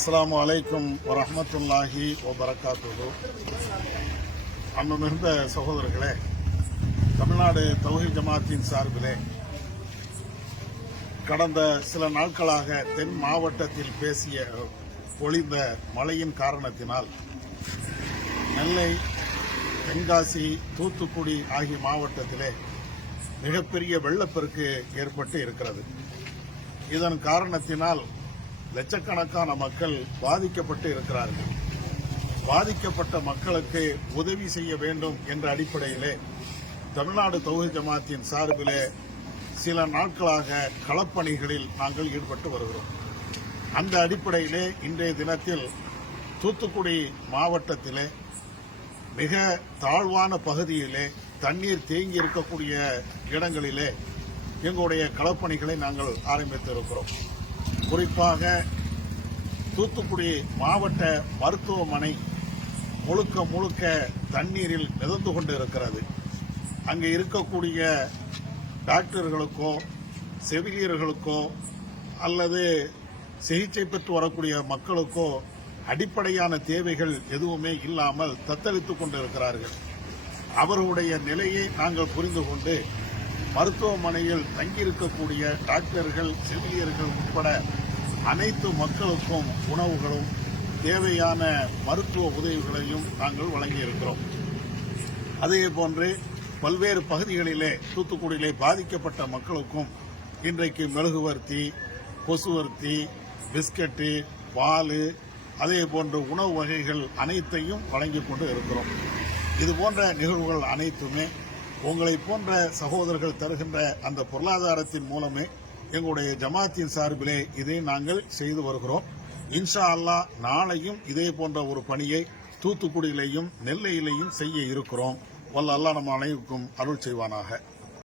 அஸ்ஸலாமு அலைக்கும் வரஹ்மத்துல்லாஹி வபரகாத்துஹு. அன்பு மிகுந்த சகோதரர்களே, தமிழ்நாடு தௌஹீத் ஜமாத்தின் சார்பிலே கடந்த சில நாட்களாக தென் மாவட்டத்தில் பொழிந்த மழையின் காரணத்தினால் நெல்லை, தென்காசி, தூத்துக்குடி ஆகிய மாவட்டத்திலே மிகப்பெரிய வெள்ளப்பெருக்கு ஏற்பட்டு இருக்கிறது. இதன் காரணத்தினால் லட்சக்கணக்கான மக்கள் பாதிக்கப்பட்டு இருக்கிறார்கள். பாதிக்கப்பட்ட மக்களுக்கு உதவி செய்ய வேண்டும் என்ற அடிப்படையிலே தமிழ்நாடு தௌஹீத் ஜமாத்தின் சார்பிலே சில நாட்களாக களப்பணிகளில் நாங்கள் ஈடுபட்டு வருகிறோம். அந்த அடிப்படையிலே இன்றைய தினத்தில் தூத்துக்குடி மாவட்டத்திலே மிக தாழ்வான பகுதியிலே தண்ணீர் தேங்கி இருக்கக்கூடிய இடங்களிலே எங்களுடைய களப்பணிகளை நாங்கள் ஆரம்பித்திருக்கிறோம். குறிப்பாக தூத்துக்குடி மாவட்ட மருத்துவமனை முழுக்க தண்ணீரில் மிதந்து கொண்டு இருக்கிறது. அங்கே இருக்கக்கூடிய டாக்டர்களுக்கோ செவிலியர்களுக்கோ அல்லது சிகிச்சை பெற்று வரக்கூடிய மக்களுக்கோ அடிப்படையான தேவைகள் எதுவுமே இல்லாமல் தத்தளித்துக் கொண்டிருக்கிறார்கள். அவர்களுடைய நிலையை நாங்கள் புரிந்து கொண்டு மருத்துவமனையில் தங்கியிருக்கக்கூடிய டாக்டர்கள், செவிலியர்கள் உட்பட அனைத்து மக்களுக்கும் உணவுகளும் தேவையான மருத்துவ உதவிகளையும் நாங்கள் வழங்கியிருக்கிறோம். அதேபோன்று பல்வேறு பகுதிகளிலே தூத்துக்குடியிலே பாதிக்கப்பட்ட மக்களுக்கும் இன்றைக்கு மெழுகுவர்த்தி, கொசுவர்த்தி, பிஸ்கட்டு, பால், அதேபோன்று உணவு வகைகள் அனைத்தையும் வழங்கிக் கொண்டு இருக்கிறோம். இதுபோன்ற நிகழ்வுகள் அனைத்துமே உங்களை போன்ற சகோதரர்கள் தருகின்ற அந்த பொருளாதாரத்தின் மூலமே எங்களுடைய ஜமாத்தின் சார்பிலே இதை நாங்கள் செய்து வருகிறோம். இன்ஷா அல்லாஹ் நாளையும் இதே போன்ற ஒரு பணியை தூத்துக்குடியிலேயும் நெல்லையிலேயும் செய்ய இருக்கிறோம். வல்ல அல்லாஹ் நம் அனைவருக்கும் அருள் செய்வானாக.